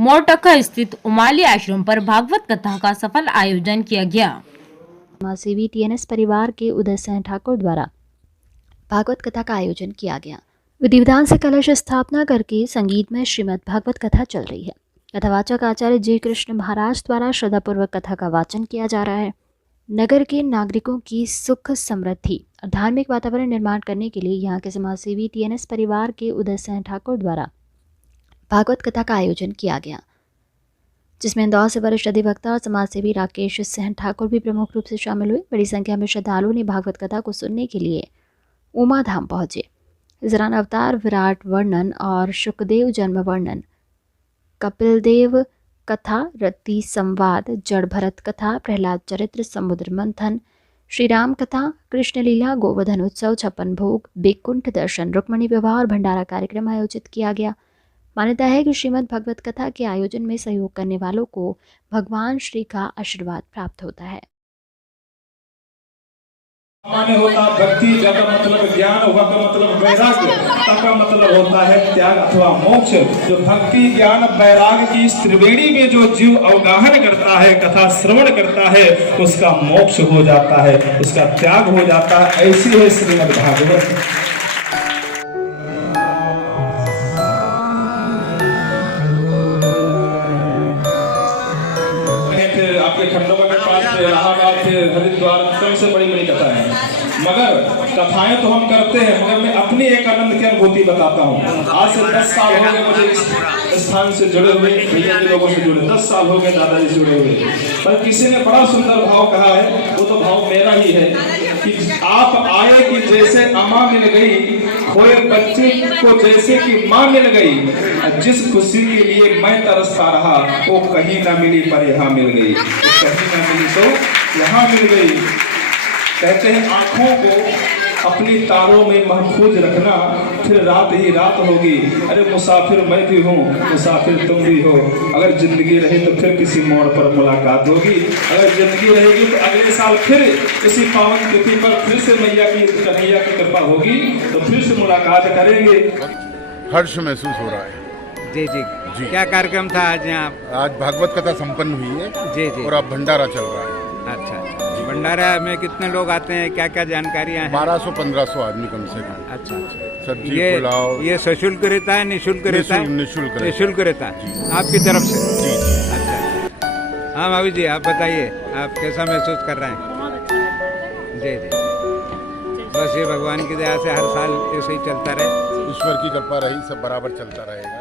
मोरटक्का स्थित उमाली आश्रम पर भागवत कथा का सफल आयोजन किया गया। समाजसेवी टीएनएस परिवार के उदय सिंह ठाकुर द्वारा भागवत कथा का आयोजन किया गया। विधि विधान से कलश स्थापना करके संगीत में श्रीमद् भागवत कथा चल रही है। कथावाचक आचार्य जी कृष्ण महाराज द्वारा श्रद्धापूर्वक कथा का वाचन किया जा रहा है। नगर के नागरिकों की सुख समृद्धि और धार्मिक वातावरण निर्माण करने के लिए यहाँ के समाजसेवी टीएनएस परिवार के उदय सिंह ठाकुर द्वारा भागवत कथा का आयोजन किया गया, जिसमें इंदौर से वरिष्ठ अधिवक्ता और समाजसेवी राकेश सिंह ठाकुर भी प्रमुख रूप से शामिल हुए। बड़ी संख्या में श्रद्धालुओं ने भागवत कथा को सुनने के लिए उमा धाम पहुंचे। इस दौरान अवतार विराट वर्णन और शुकदेव जन्म वर्णन, कपिलदेव कथा, रति संवाद, जड़ भरत कथा, प्रहलाद चरित्र, समुद्र मंथन, श्री राम कथा, कृष्ण लीला, गोवर्धन उत्सव, छप्पन भोग, बेकुंठ दर्शन, रुक्मणी विवाह और भंडारा कार्यक्रम आयोजित किया गया। मान्यता है कि श्रीमद् भगवत कथा के आयोजन में सहयोग करने वालों को भगवान श्री का आशीर्वाद प्राप्त होता है। माने होता भक्ति, जब का मतलब ज्ञान, हुआ का मतलब वैराग्य, तब का मतलब होता है त्याग अथवा मोक्ष। जो भक्ति ज्ञान वैराग्य की इस त्रिवेणी में जो जीव अवगाहन करता है, कथा श्रवण करता है, उसका मोक्ष हो जाता है, उसका त्याग हो जाता है। ऐसी है श्रीमद् भागवत। आपके खंडोबा के पास इलाहाबाद हरिद्वार सबसे बड़ी बड़ी कथा है, मगर कथाएं तो हम करते हैं, मगर मैं अपनी एक आनंद की अनुभूति बताता हूँ। आज से 10 साल हो गए मुझे इस स्थान से जुड़े हुए, भैया के लोगों से जुड़े 10 साल हो गए, दादाजी से जुड़े हुए। पर किसी ने बड़ा सुंदर भाव कहा है, वो तो भाव मेरा ही है कि आप आए कि जैसे अम्मा मिल गई, खोए बच्चे को जैसे कि माँ मिल गई। जिस खुशी के लिए मैं तरसता रहा, वो कहीं ना मिली पर यहाँ मिल गई, कहीं ना मिली तो यहाँ मिल गई। कहते हैं आंखों को अपनी तारों में महफूज रखना, फिर रात ही रात होगी। अरे मुसाफिर मैं भी हूँ, मुसाफिर तुम भी हो। अगर जिंदगी रहे तो फिर किसी मोड़ पर मुलाकात होगी। अगर जिंदगी रहेगी तो अगले साल फिर इसी पावन तिथि पर फिर से मैया की, कन्हैया की कृपा होगी, तो फिर से मुलाकात करेंगे। हर्ष महसूस हो रहा है। जी जी जी। क्या कार्यक्रम था आज यहाँ? आज भागवत कथा संपन्न हुई है। जी जी। और अब भंडारा चल रहा है। अच्छा, भंडारा में कितने लोग आते हैं, क्या क्या जानकारियाँ हैं? 1200-1500 आदमी कम से कम। अच्छा, सब्जी, पुलाव। ये सशुल्क रहता है, निःशुल्क रहता है? निःशुल्क रहता है आपकी तरफ से? जी। अच्छा। हाँ भाभी जी, आप बताइए, आप कैसा महसूस कर रहे हैं? जी जी। बस ये भगवान की दया से हर साल ऐसे ही चलता रहे। ईश्वर की कृपा रही, सब बराबर चलता रहेगा।